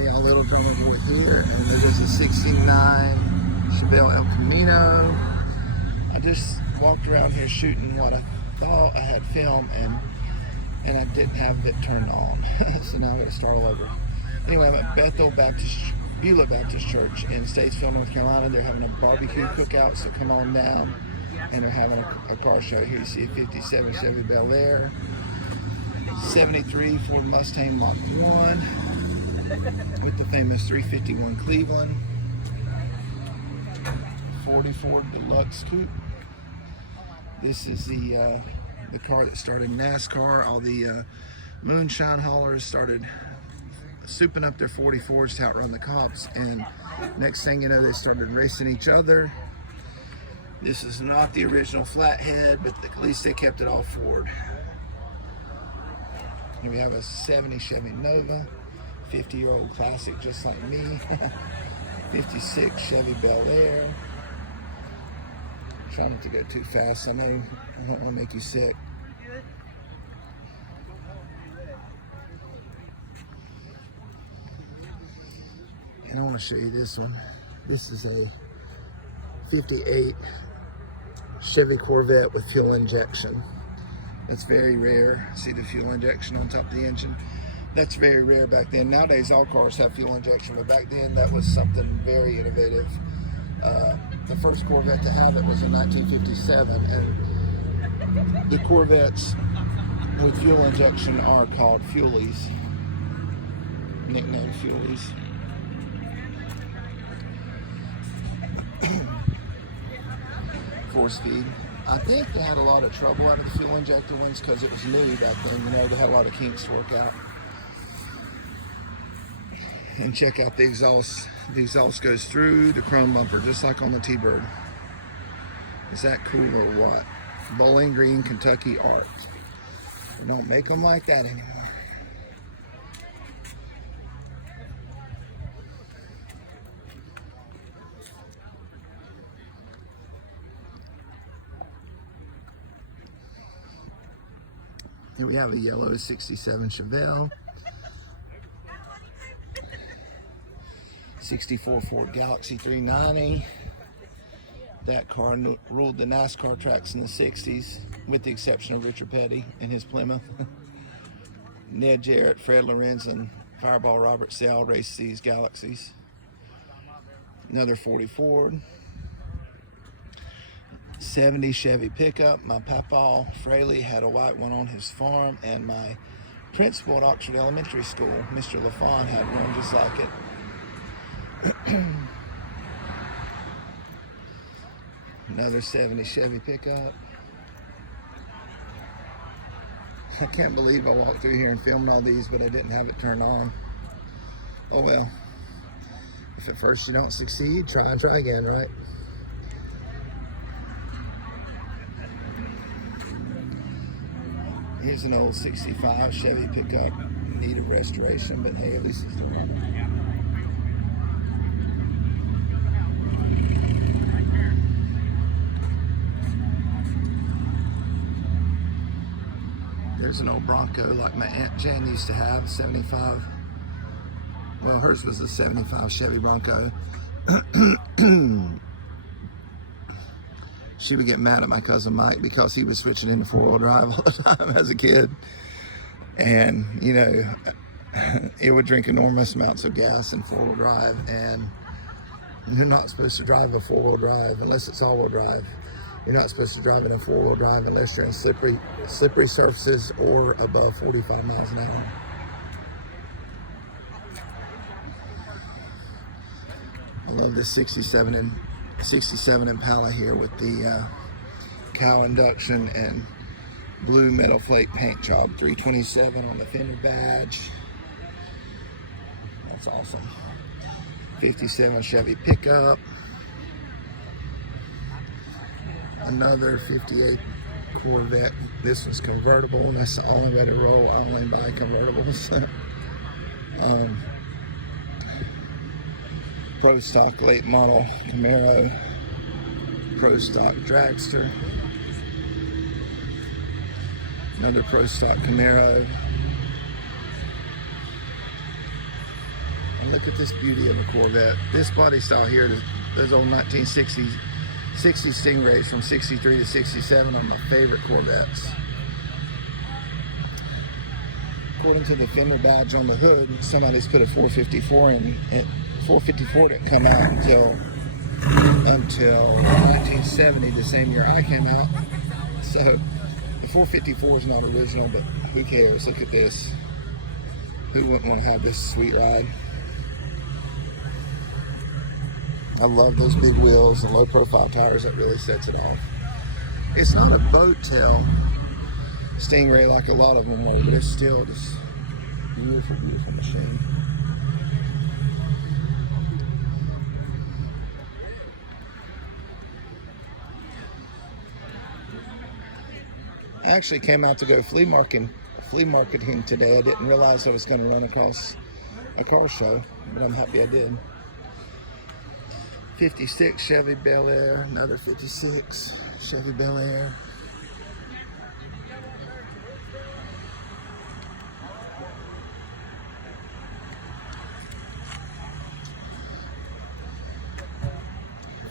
Hey, y'all, Little Drummer Boy here, and there is a 69 Chevelle El Camino. I just walked around here shooting what I thought I had filmed, and I didn't have it turned on. So now I'm going to start all over. Anyway, I'm at Beulah Baptist Church in Statesville, North Carolina. They're having a barbecue cookout, so come on down. And they're having a car show. Here you see a 57 Chevy Bel Air, 73 Ford Mustang Mach 1 with the famous 351 Cleveland, 40 Ford Deluxe Coupe. This is the car that started NASCAR. All the moonshine haulers started souping up their 44s to outrun the cops, and next thing you know, they started racing each other. This is not the original flathead, but at least they kept it all Ford. Here we have a 70 Chevy Nova, 50-year-old classic just like me. 56 Chevy Bel Air. Try not to go too fast. I know I don't want to make you sick. And I want to show you this one. This is a 58 Chevy Corvette with fuel injection. That's very rare. See the fuel injection on top of the engine? That's very rare back then. Nowadays all cars have fuel injection, but back then that was something very innovative. The first Corvette to have it was in 1957, and the Corvettes with fuel injection are called Fuelies, nicknamed Fuelies. Four-speed. I think they had a lot of trouble out of the fuel injector ones because it was new back then. You know, they had a lot of kinks to work out. And check out the exhaust. The exhaust goes through the chrome bumper, just like on the T-Bird. Is that cool or what? Bowling Green, Kentucky art. They don't make them like that anymore. Here we have a yellow 67 Chevelle, 64 Ford Galaxy 390. That car ruled the NASCAR tracks in the 60s, with the exception of Richard Petty and his Plymouth. Ned Jarrett, Fred Lorenz, and Fireball Robert Sale raced these Galaxies. Another 40 Ford. 70 Chevy pickup. My papa Fraley had a white one on his farm, and my principal at Oxford Elementary School, Mr. LaFawn, had one just like it. Another 70 Chevy pickup. I can't believe I walked through here and filmed all these, but I didn't have it turned on. Oh well. If at first you don't succeed, try and try again, right? Here's an old 65 Chevy pickup. Needed restoration, but hey, at least it's still running. There's an old Bronco like my Aunt Jan used to have, 75. Well, hers was a 75 Chevy Bronco. She would get mad at my cousin Mike because he was switching into four-wheel drive all the time as a kid. And, you know, it would drink enormous amounts of gas in four-wheel drive, and you're not supposed to drive a four-wheel drive unless it's all-wheel drive. You're not supposed to drive in a four-wheel drive unless you're in slippery surfaces or above 45 miles an hour. I love this 67 Impala here with the cow induction and blue metal flake paint job. 327 on the fender badge. That's awesome. 57 Chevy pickup. Another 58 Corvette. This was convertible, and that's the only way to roll. I only buy convertibles. Pro stock late model Camaro, pro stock dragster, another pro stock Camaro, look at this beauty of a Corvette. This body style here, those old 1960s 60 Stingrays from 63 to 67 are my favorite Corvettes. According to the fender badge on the hood, somebody's put a 454 in. 454 didn't come out until 1970, the same year I came out. So the 454 is not original, but who cares? Look at this. Who wouldn't want to have this sweet ride? I love those big wheels and low profile tires. That really sets it off. It's not a boat tail Stingray like a lot of them are, but it's still just beautiful, beautiful machine. I actually came out to go flea marketing today. I didn't realize I was going to run across a car show, but I'm happy I did. 56 Chevy Bel Air, another 56 Chevy Bel Air.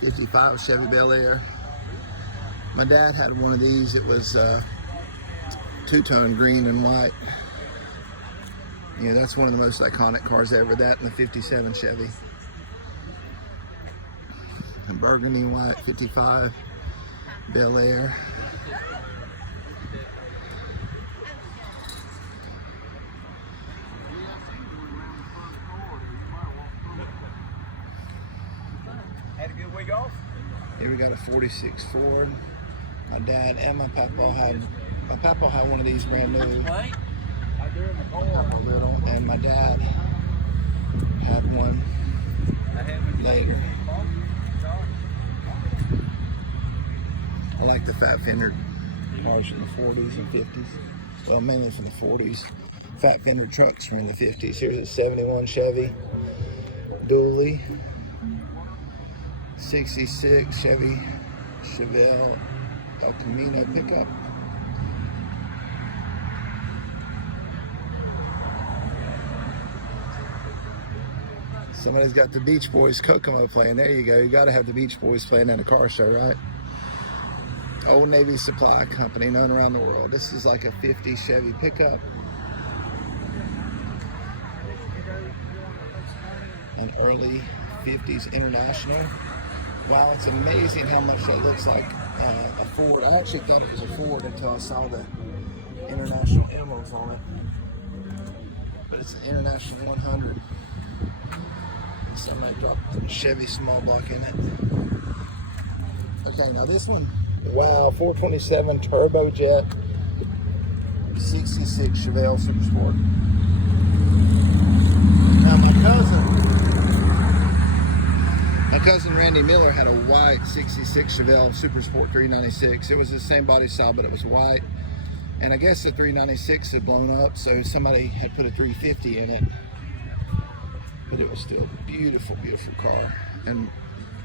'55 Chevy Bel Air. My dad had one of these. It was two-tone green and white. Yeah, that's one of the most iconic cars ever. That and the 57 Chevy. And burgundy and white 55 Bel Air. Had a good week off? Here we got a 46 Ford. My dad and my papa had one of these brand new. Little, and my dad had one later. I like the fat fender cars from the 40s and 50s. Well, mainly from the 40s. Fat fender trucks from the 50s. Here's a 71 Chevy dually. 66 Chevy Chevelle El Camino pickup. Somebody's got the Beach Boys Kokomo playing. There you go. You got to have the Beach Boys playing at a car show, right? Old Navy Supply Company, known around the world. This is like a 50 Chevy pickup. An early 50s International. Wow, it's amazing how much that looks like a Ford. I actually thought it was a Ford until I saw the International emblems on it. But it's an International 100. Somebody dropped a Chevy small block in it. Okay, now this one, wow, 427 Turbojet 66 Chevelle Supersport. Now my cousin Randy Miller had a white 66 Chevelle Supersport 396. It was the same body style, but it was white. And I guess the 396 had blown up, so somebody had put a 350 in it. But it was still a beautiful, beautiful car. And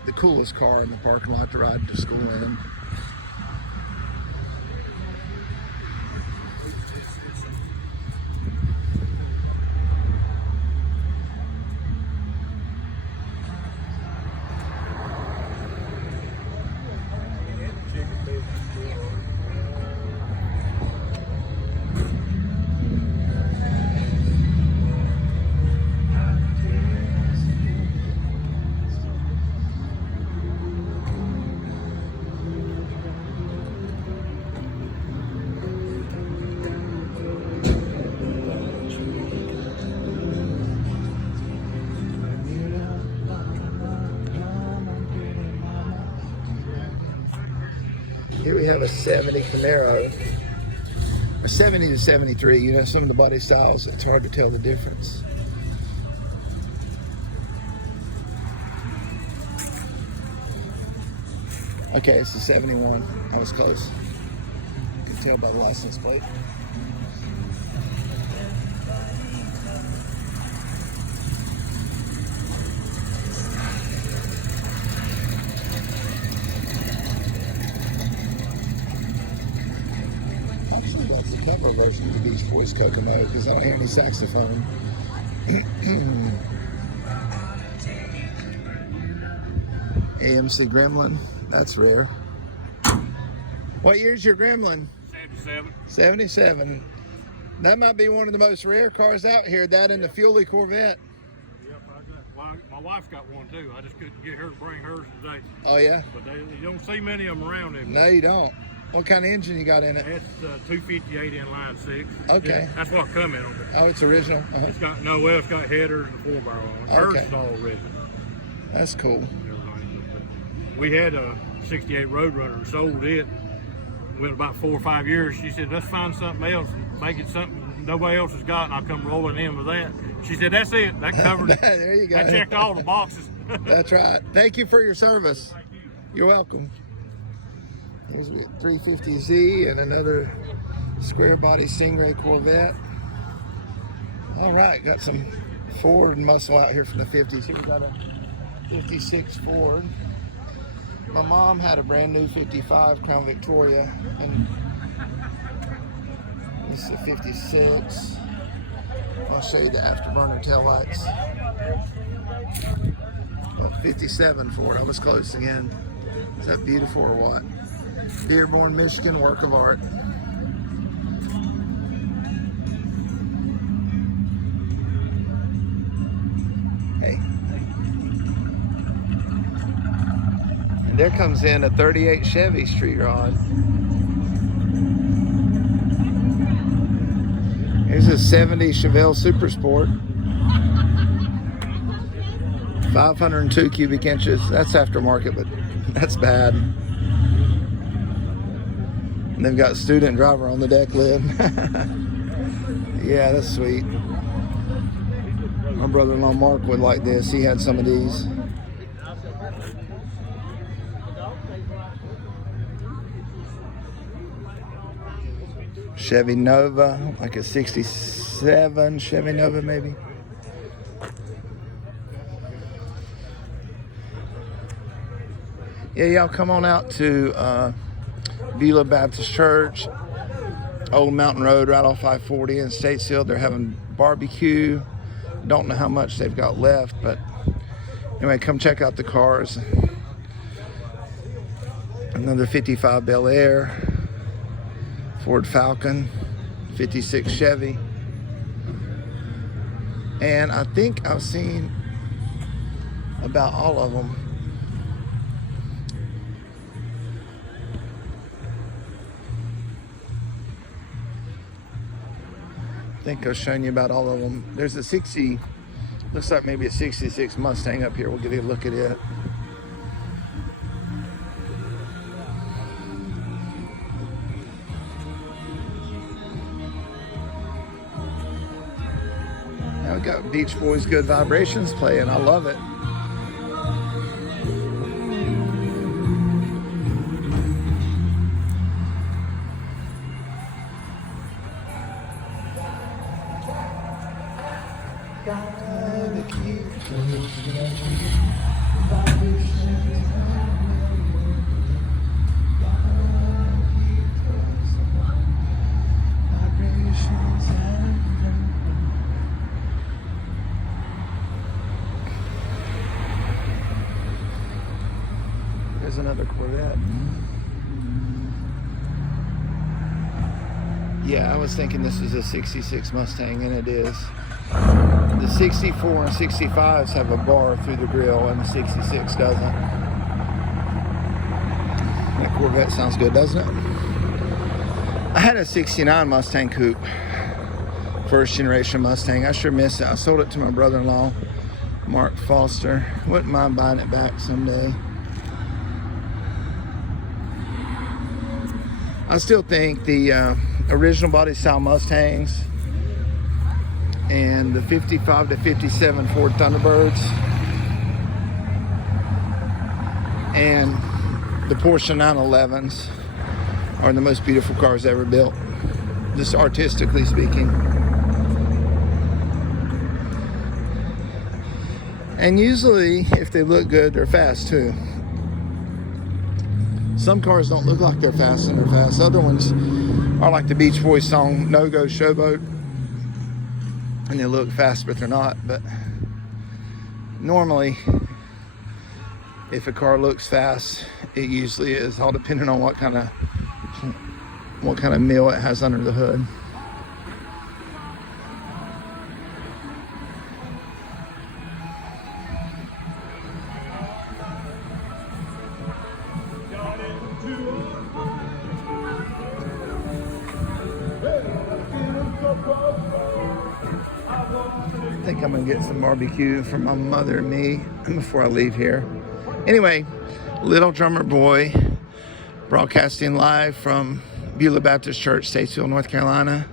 the coolest car in the parking lot to ride to school in. Here we have a 70 Camaro, a 70 to 73. You know, some of the body styles, it's hard to tell the difference. Okay, it's a 71. That was close. You can tell by the license plate. Cover version of the Beach Boys Kokomo because I don't hear any saxophone. AMC Gremlin. That's rare. What year's your Gremlin? 77. 77. That might be one of the most rare cars out here, that and the Fuelie Corvette. Yep, my wife's got one too. I just couldn't get her to bring hers today. Oh, yeah? But you don't see many of them around anymore. No, you don't. What kind of engine you got in it? It's 258 inline 6. Okay. Yeah, that's what come in on it. Oh, it's original? Uh-huh. It's got headers and 4-barrel on it. Hers Okay. is all original. That's cool. We had a 68 Roadrunner and sold it. Went about 4 or 5 years. She said, let's find something else, make it something nobody else has got, and I'll come rolling in with that. She said, that's it. That covered it. There you go. I checked all the boxes. That's right. Thank you for your service. Thank you. You're welcome. Here's a 350Z and another square body Stingray Corvette. All right, got some Ford muscle out here from the 50s. Here we got a 56 Ford. My mom had a brand new 55 Crown Victoria, and this is a 56. I'll show you the afterburner taillights. Oh, 57 Ford. I was close again. Is that beautiful or what? Dearborn, Michigan, work of art. Hey. And there comes in a 38 Chevy Street Rod. Here's a 70 Chevelle Super Sport. 502 cubic inches. That's aftermarket, but that's bad. And they've got student driver on the deck lid. Yeah, that's sweet. My brother-in-law Mark would like this. He had some of these. Chevy Nova, like a 67 Chevy Nova maybe. Yeah, y'all come on out to Beulah Baptist Church, Old Mountain Road, right off I-40 in Statesville. They're having barbecue. Don't know how much they've got left, but anyway, come check out the cars. Another 55 Bel Air, Ford Falcon, 56 Chevy. And I think I've seen about all of them. I think I've shown you about all of them. There's a 60, looks like maybe a 66 Mustang up here. We'll give you a look at it. Now we got Beach Boys Good Vibrations playing. I love it. There's another Corvette. Yeah, I was thinking this is a 66 Mustang, and it is. The 64 and 65s have a bar through the grill, and the 66 doesn't. That Corvette sounds good, doesn't it? I had a 69 Mustang Coupe, first generation Mustang. I sure miss it. I sold it to my brother-in-law, Mark Foster. Wouldn't mind buying it back someday. I still think the original body style Mustangs and the 55 to 57 Ford Thunderbirds and the Porsche 911s are the most beautiful cars ever built, just artistically speaking. And usually, if they look good, they're fast too. Some cars don't look like they're fast and they're fast. Other ones are like the Beach Boys song, No Go Showboat. And they look fast, but they're not. But normally, If a car looks fast, it usually is, all depending on what kind of meal it has under the hood. I think I'm gonna get some barbecue for my mother and me before I leave here. Anyway, Little Drummer Boy, broadcasting live from Beulah Baptist Church, Statesville, North Carolina.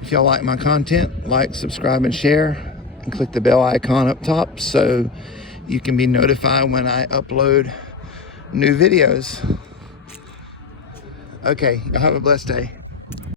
If y'all like my content, like, subscribe, and share, and click the bell icon up top so you can be notified when I upload new videos. Okay, y'all have a blessed day.